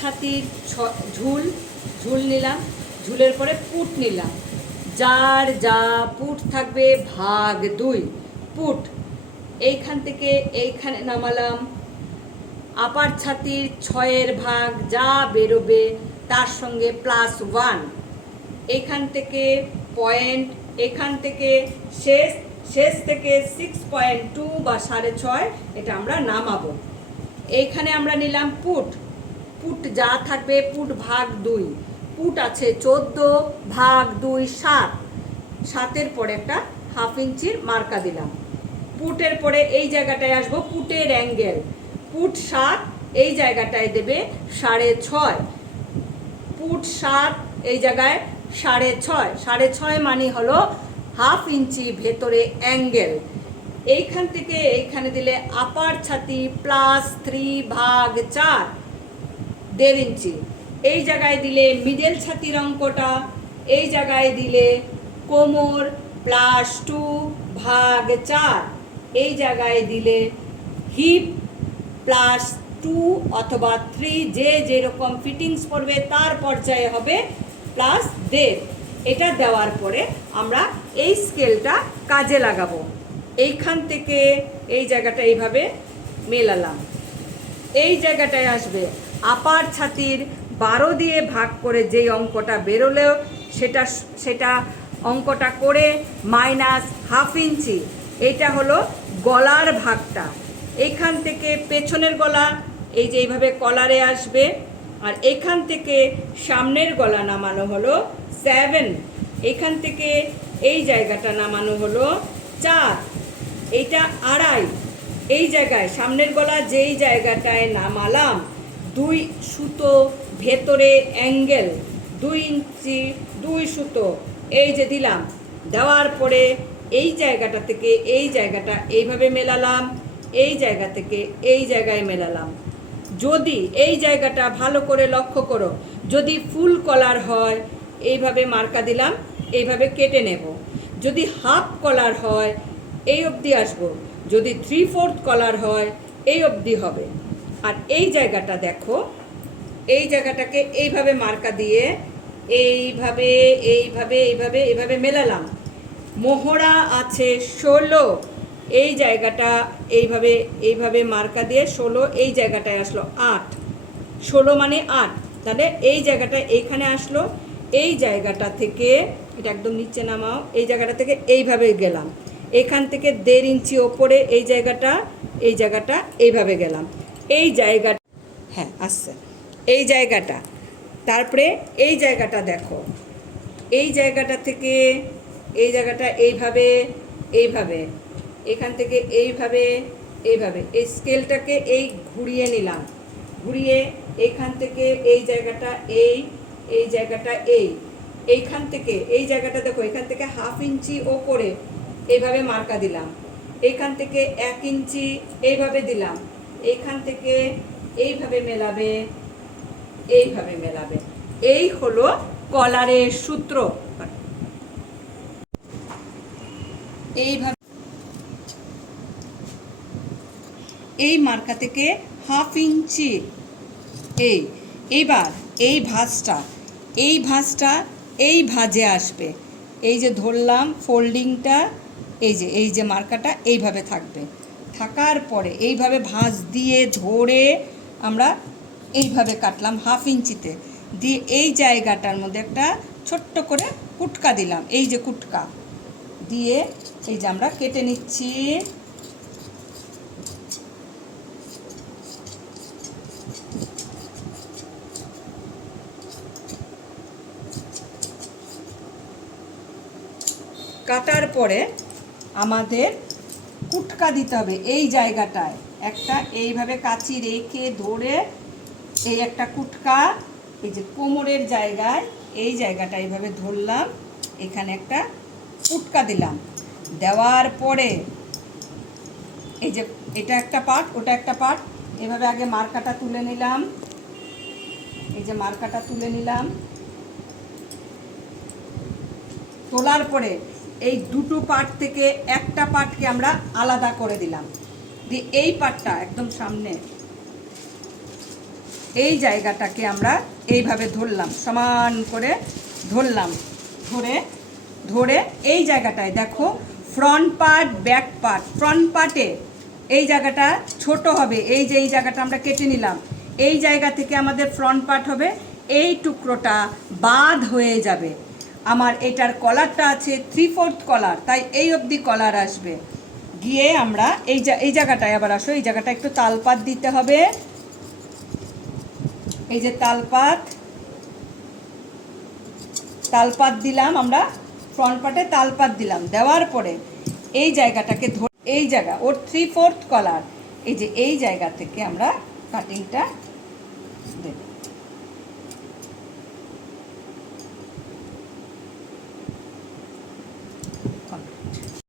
ছাতির ঝুল ঝুল নিলাম, ঝুলের পরে পুট নিলাম, যার যা পুট থাকবে ভাগ 2 পুট এইখান থেকে এইখানে নামালাম। আপার ছাতির 6 ভাগ যা বেরোবে তার সঙ্গে +1, এখান থেকে পয়েন্ট, এখান থেকে শেষ থেকে 6.2 বা 6.5 এটা আমরা নামাবো। এইখানে আমরা নিলাম পুট যা থাকবে পুট ভাগ 2, পুট আছে 14 ভাগ 2 7, 7-এর পরে একটা 1/2 ইঞ্চির মার্কা দিলাম। পুটের পরে এই জায়গাটায় আসবো পুটের অ্যাঙ্গেল, পুট 7 এই জায়গাটায় দেবে 6.5, পুট 7 এই জায়গায় 6.5, 6.5 মানে হলো 1/2 ইঞ্চি ভেতরে অ্যাঙ্গেল। এইখান থেকে এইখানে দিলে আপার ছাতি +3 ভাগ 4 1.5 ইঞ্চি, এই জায়গায় দিলে মিডল ছাতির অঙ্কটা, এই জায়গায় দিলে কোমর +2 ভাগ 4, এই জায়গায় দিলে হিপ +2 অথবা 3, যে যেরকম ফিটিংস পড়বে তার পর্যায়ে হবে +1.5। এটা দেওয়ার পরে আমরা এই স্কেলটা কাজে লাগাবো। এইখান থেকে এই জায়গাটা এইভাবে মেলালাম, এই জায়গাটায় আসবে আপার ছাতির 12 দিয়ে ভাগ করে যেই অঙ্কটা বেরোলেও সেটা অঙ্কটা করে -1/2 ইঞ্চি, এটা হলো গলার ভাগটা। এইখান থেকে পেছনের গলা এই যে এইভাবে কলারে আসবে, আর এখান থেকে সামনের গলা নামানো হলো 7, এখান থেকে এই জায়গাটা নামানো হলো 4, এইটা 2.5, এই জায়গায় সামনের গলা যেই জায়গাটায় নামালাম 2 সুতো ভেতরে অ্যাঙ্গেল 2 ইঞ্চি 2 সুতো এই যে দিলাম, দেওয়ার পরে এই জায়গাটা থেকে এই জায়গাটা এইভাবে মেলালাম, এই জায়গা থেকে এই জায়গায় মেলালাম। যদি এই জায়গাটা ভালো করে লক্ষ্য করো, যদি ফুল কলার হয় এইভাবে মার্কা দিলাম, এইভাবে কেটে নেব। যদি হাফ কলার হয় এই অবধি আসবো, যদি 3/4 কলার হয় এই অবধি হবে। আর এই জায়গাটা দেখো, এই জায়গাটাকে এইভাবে মার্কা দিয়ে এইভাবে এইভাবে এইভাবে এইভাবে মেলালাম। মোহরা আছে 16, এই জায়গাটা এইভাবে এইভাবে মার্কা দিয়ে 16, এই জায়গাটায় আসলো 8, 16 মানে 8, তাহলে এই জায়গাটা এইখানে আসলো। এই জায়গাটা থেকে এটা একদম নিচে নামাও, এই জায়গাটা থেকে এইভাবে গেলাম, এখান থেকে 1.5 ইঞ্চি ওপরে এই জায়গাটা এইভাবে গেলাম, এই জায়গাটা হ্যাঁ আসছে এই জায়গাটা। তারপরে এই জায়গাটা দেখো, এই জায়গাটা থেকে এই জায়গাটা এইভাবে এইভাবে, এখান থেকে এইভাবে এইভাবে, এই স্কেলটাকে এই ঘুরিয়ে নিলাম, ঘুরিয়ে এখান থেকে এই জায়গাটা এই জায়গাটা এইখান থেকে এই জায়গাটা দেখো, এখান থেকে 1/2 ইঞ্চি ওপরে এইভাবে মার্কা দিলাম, এখান থেকে 1 ইঞ্চি এইভাবে দিলাম, এখান থেকে এইভাবে মেলাবে, এইভাবে মেলাবে। এই হলো কলারের সূত্র। এইভাবে এই মার্কা থেকে 1/2 ইঞ্চি এইবার এই ভাঁজটা এই ভাঁজে আসবে, এই যে ধরলাম ফোল্ডিংটা, এই যে মার্কাটা এইভাবে থাকবে, থাকার পরে এইভাবে ভাঁজ দিয়ে ধরে আমরা এইভাবে কাটলাম 1/2 ইঞ্চিতে, দিয়ে এই জায়গাটার মধ্যে একটা ছোট্ট করে কুটকা দিলাম, এই যে কুটকা দিয়ে এই যে আমরা কেটে নিচ্ছি। কাটার পরে আমাদের কুটকা দিতে হবে এই জায়গাটায় একটা, এইভাবে কাঁচি রেখে ধরে এই একটা কুটকা, এই যে কোমরের জায়গায় এই জায়গাটা এইভাবে ধরলাম, এখানে একটা কুটকা দিলাম, দেওয়ার পরে এই যে এটা একটা পার্ট ওটা একটা পার্ট, এভাবে আগে মার্কাটা তুলে নিলাম, এই যে মার্কাটা তুলে নিলাম, তোলার পরে এই দুটো পার্ট থেকে একটা পার্টকে আমরা আলাদা করে দিলাম, দিয়ে এই পার্টটা একদম সামনে এই জায়গাটাকে আমরা এইভাবে ধরলাম, সমান করে ধরলাম, ধরে ধরে এই জায়গাটায় দেখো front part back part, front পার্টে এই জায়গাটা ছোট হবে, এই যে এই জায়গাটা আমরা কেটে নিলাম, এই জায়গা থেকে আমাদের ফ্রন্ট পার্ট হবে, এই টুকরোটা বাদ হয়ে যাবে। আমার এটার কলারটা আছে 3/4 কলার, তাই এই অবধি কলার আসবে। গিয়ে আমরা এই জায়গাটায় আবার আসো, এই জায়গাটা একটু তালপাত দিতে হবে, এই যে তালপাত দিলাম আমরা, ফ্রন্ট পার্টে তালপাত দিলাম, দেওয়ার পরে এই জায়গাটাকে এই জায়গা ওর 3/4 কলার, এই যে এই জায়গা থেকে আমরা কাটিংটা